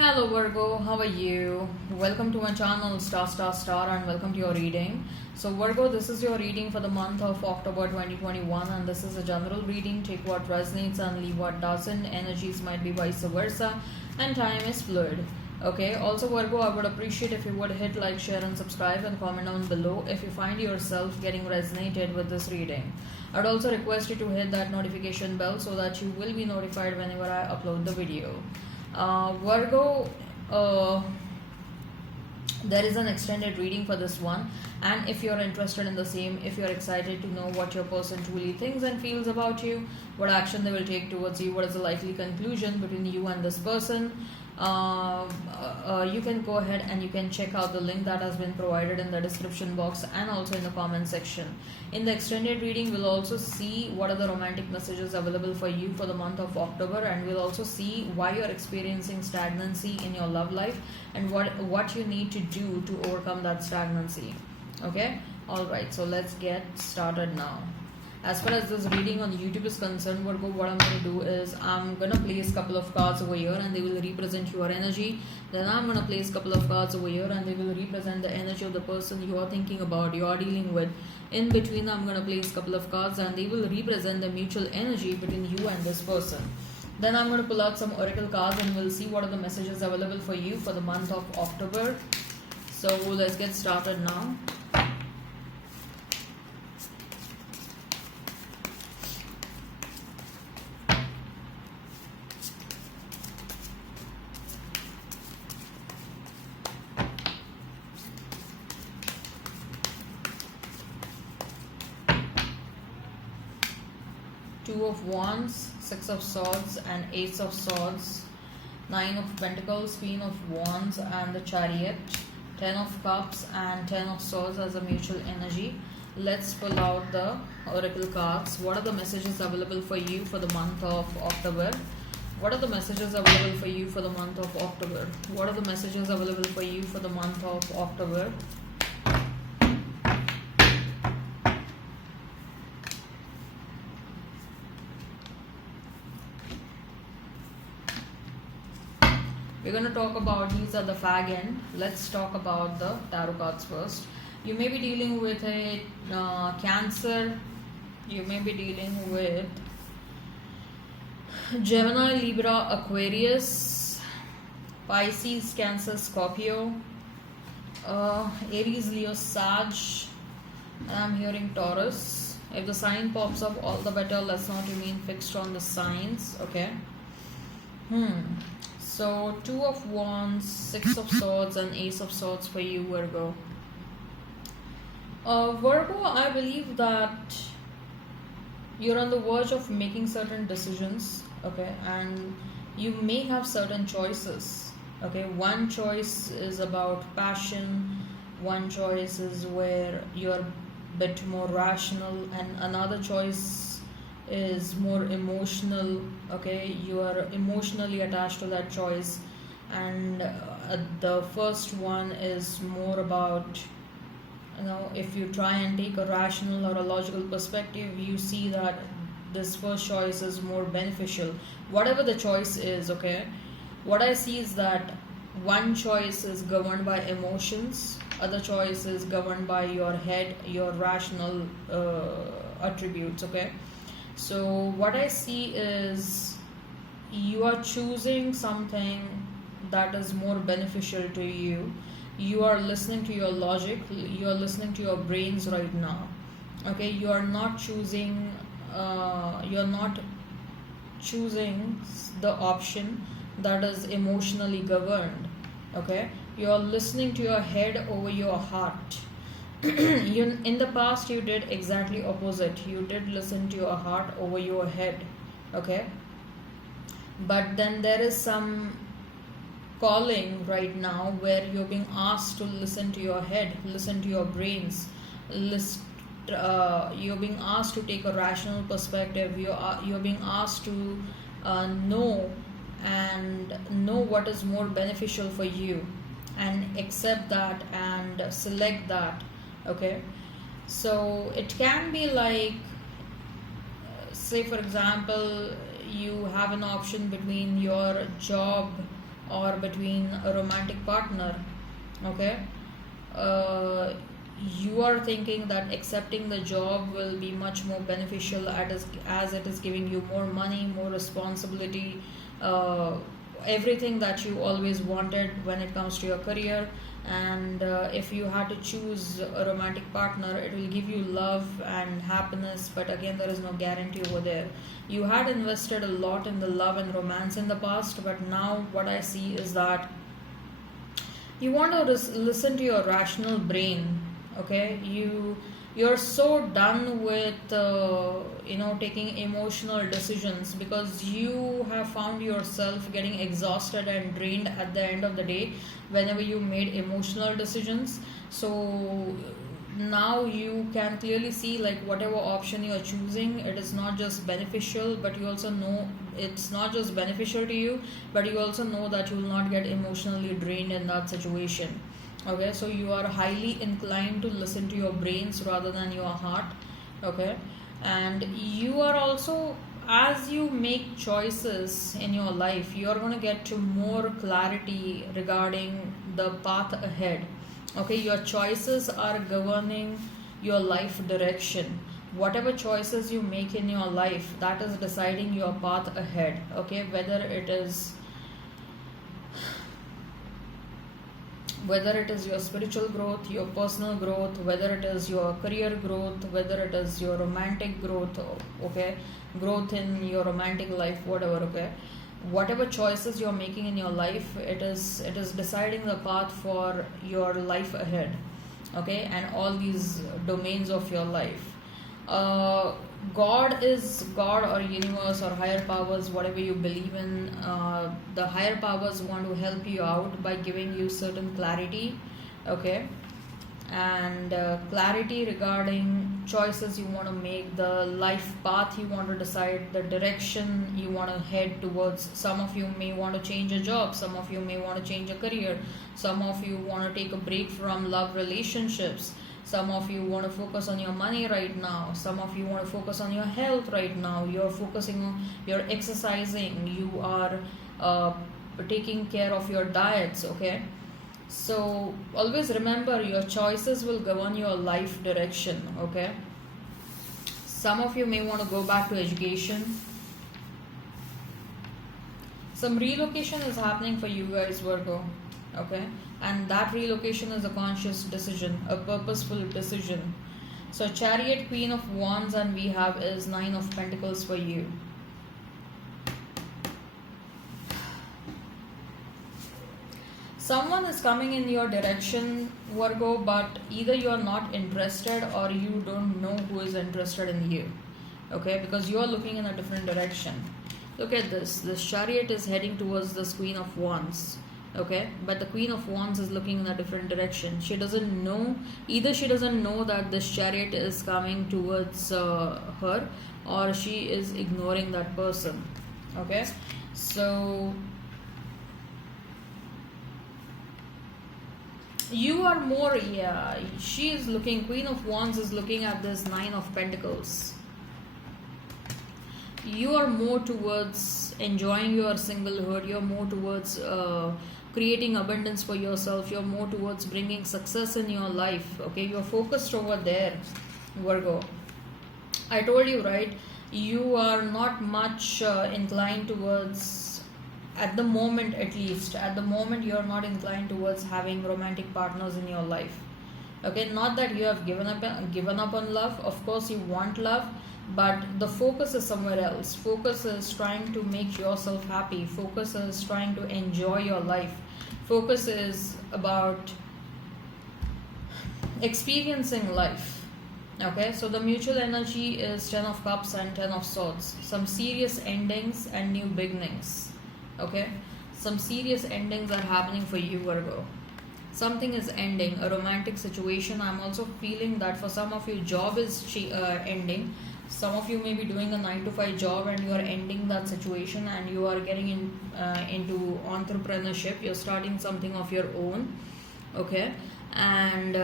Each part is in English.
Hello Virgo, how are you? Welcome to my channel Star and welcome to your reading. So Virgo, this is your reading for the month of October 2021 and this is a general reading. Take what resonates and leave what doesn't. Energies might be vice versa and time is fluid. Okay, also Virgo, I would appreciate if you would hit like, share and subscribe and comment down below if you find yourself getting resonated with this reading. I'd also request you to hit that notification bell so that you will be notified whenever I upload the video. Virgo, there is an extended reading for this one, and if you're interested in the same, if you're excited to know what your person truly thinks and feels about you, what action they will take towards you, what is the likely conclusion between you and this person, you can go ahead and you can check out the link that has been provided in the description box and also in the comment section. In the extended reading, we'll also see what are the romantic messages available for you for the month of October, and we'll also see why you're experiencing stagnancy in your love life and what you need to do to overcome that stagnancy. Okay, all right, so let's get started now. As far as this reading on YouTube is concerned, what I'm going to do is I'm going to place a couple of cards over here and they will represent your energy. Then I'm going to place a couple of cards over here and they will represent the energy of the person you are thinking about, you are dealing with. In between, I'm going to place a couple of cards and they will represent the mutual energy between you and this person. Then I'm going to pull out some oracle cards and we'll see what are the messages available for you for the month of October. So let's get started now. Two of Wands, Six of Swords and Ace of Swords, Nine of Pentacles, Queen of Wands and the Chariot, Ten of Cups and Ten of Swords as a mutual energy. Let's pull out the oracle cards. What are the messages available for you for the month of October? What are the messages available for you for the month of October? What are the messages available for you for the month of October? We're going to talk about these are the fag end. Let's talk about the tarot cards first. You may be dealing with a Cancer. You may be dealing with Gemini, Libra, Aquarius, Pisces, Cancer, Scorpio, Aries, Leo, Sag, and I'm hearing Taurus. If the sign pops up, all the better. Let's not remain fixed on the signs. Okay. So, Two of Wands, Six of Swords and Ace of Swords for you, Virgo. Virgo, I believe that you're on the verge of making certain decisions, okay, and you may have certain choices, okay. One choice is about passion, one choice is where you're a bit more rational, and another choice is more emotional, okay. You are emotionally attached to that choice, and the first one is more about, if you try and take a rational or a logical perspective, you see that this first choice is more beneficial, whatever the choice is, okay. What I see is that one choice is governed by emotions, other choice is governed by your head, your rational attributes, okay. So what I see is you are choosing something that is more beneficial to you. You are listening to your logic, you are listening to your brains right now, okay. You are not choosing the option that is emotionally governed, okay. You are listening to your head over your heart. In the past you did exactly opposite. You did listen to your heart over your head, okay. But then there is some calling right now where you're being asked to listen to your head, listen to your brains, you're being asked to take a rational perspective. You're being asked to know what is more beneficial for you and accept that and select that, okay. So it can be like, say for example, you have an option between your job or between a romantic partner, okay, uh, you are thinking that accepting the job will be much more beneficial as it is giving you more money, more responsibility, uh, everything that you always wanted when it comes to your career. And if you had to choose a romantic partner, it will give you love and happiness, but again, there is no guarantee over there. You had invested a lot in the love and romance in the past, but now what I see is that you want to listen to your rational brain, okay. You're so done with taking emotional decisions, because you have found yourself getting exhausted and drained at the end of the day whenever you made emotional decisions. So now you can clearly see, like, whatever option you are choosing, it is not just beneficial, but you also know it's not just beneficial to you, but you also know that you will not get emotionally drained in that situation. Okay, so you are highly inclined to listen to your brains rather than your heart. Okay, and you are also, as you make choices in your life, you are going to get to more clarity regarding the path ahead. Okay, your choices are governing your life direction. Whatever choices you make in your life, that is deciding your path ahead. Okay, whether it is your spiritual growth, your personal growth, whether it is your career growth, whether it is your romantic growth, okay, growth in your romantic life, whatever, okay. Whatever choices you're making in your life, it is deciding the path for your life ahead, okay, and all these domains of your life. uh, God is God, or universe, or higher powers, whatever you believe in. The higher powers want to help you out by giving you certain clarity, okay, and clarity regarding choices you want to make, the life path you want to decide, the direction you want to head towards. Some of you may want to change a job, some of you may want to change a career, some of you want to take a break from love relationships, some of you want to focus on your money right now, some of you want to focus on your health right now, you're focusing on, you're exercising, you are taking care of your diets, okay. So always remember, your choices will govern your life direction, okay. Some of you may want to go back to education. Some relocation is happening for you guys, Virgo, okay, and that relocation is a conscious decision, a purposeful decision. So Chariot, Queen of Wands, and we have is Nine of Pentacles for you. Someone is coming in your direction, Virgo, but either you are not interested or you don't know who is interested in you, okay, because you are looking in a different direction. Look at this. This Chariot is heading towards this Queen of Wands, okay, but the Queen of Wands is looking in a different direction. She doesn't know, either she doesn't know that this Chariot is coming towards her, or she is ignoring that person, okay. So you are more, yeah, she is looking, Queen of Wands is looking at this Nine of Pentacles. You are more towards enjoying your singlehood, you're more towards creating abundance for yourself, you're more towards bringing success in your life, okay, you're focused over there, Virgo. I told you, right, you are not much inclined towards, at the moment, at least at the moment, you are not inclined towards having romantic partners in your life, okay. Not that you have given up on love, of course you want love, but the focus is somewhere else. Focus is trying to make yourself happy, focus is trying to enjoy your life, focus is about experiencing life, okay. So the mutual energy is 10 of Cups and 10 of Swords. Some serious endings and new beginnings, okay. Some serious endings are happening for you, Virgo. Something is ending, a romantic situation. I'm also feeling that for some of you, job is ending. Some of you may be doing a 9 to 5 job and you are ending that situation, and you are getting into entrepreneurship. You're starting something of your own, okay. And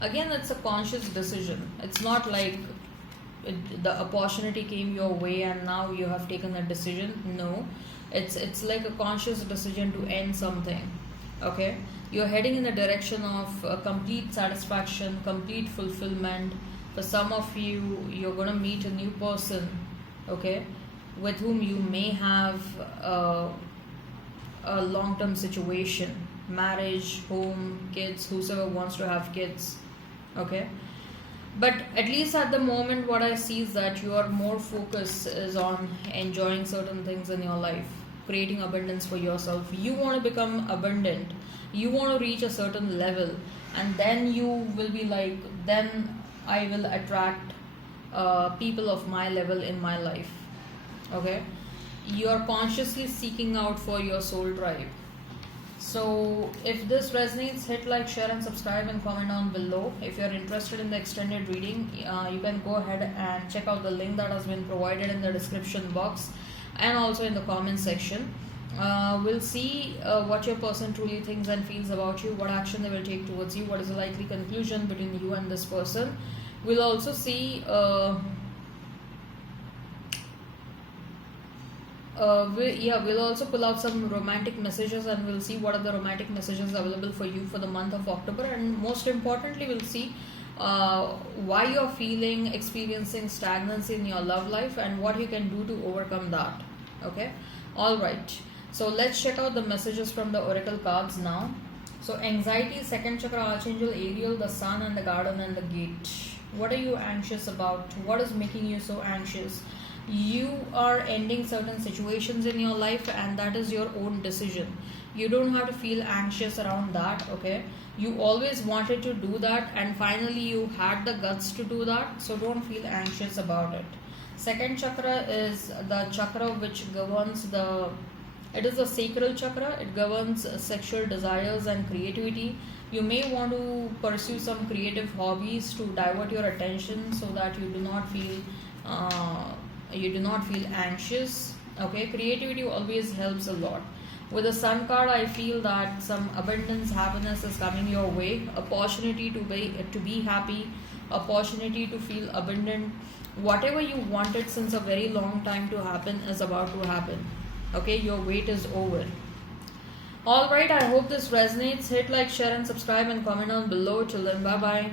Again, it's a conscious decision. It's not like the opportunity came your way and now you have taken a decision. No, it's like a conscious decision to end something. Okay, you're heading in the direction of complete satisfaction, complete fulfillment. For some of you, you're gonna meet a new person, okay, with whom you may have a long-term situation, marriage, home, kids, whosoever wants to have kids, okay. But at least at the moment, what I see is that your more focus is on enjoying certain things in your life, creating abundance for yourself. You want to become abundant, you want to reach a certain level, and then you will be like, then I will attract people of my level in my life. Okay, you are consciously seeking out for your soul tribe. So if this resonates, hit like, share and subscribe and comment down below. If you're interested in the extended reading, you can go ahead and check out the link that has been provided in the description box and also in the comment section. We'll see what your person truly thinks and feels about you, what action they will take towards you, what is the likely conclusion between you and this person. We'll also see we'll also pull out some romantic messages and we'll see what are the romantic messages available for you for the month of October, and most importantly we'll see why you're experiencing stagnancy in your love life and what you can do to overcome that. Okay, all right, so let's check out the messages from the oracle cards now. So anxiety, second chakra, Archangel Ariel, the sun and the garden and the gate. What are you anxious about? What is making you so anxious? You are ending certain situations in your life and that is your own decision. You don't have to feel anxious around that. Okay, you always wanted to do that and finally you had the guts to do that, so don't feel anxious about it. Second chakra is the chakra which governs it is the sacral chakra. It governs sexual desires and creativity. You may want to pursue some creative hobbies to divert your attention so that you do not feel anxious. Okay, creativity always helps a lot. With the sun card, I feel that some abundance, happiness is coming your way. Opportunity to be happy, opportunity to feel abundant. Whatever you wanted since a very long time to happen is about to happen. Okay, your wait is over. Alright, I hope this resonates. Hit like, share and subscribe and comment down below. Till then, bye bye.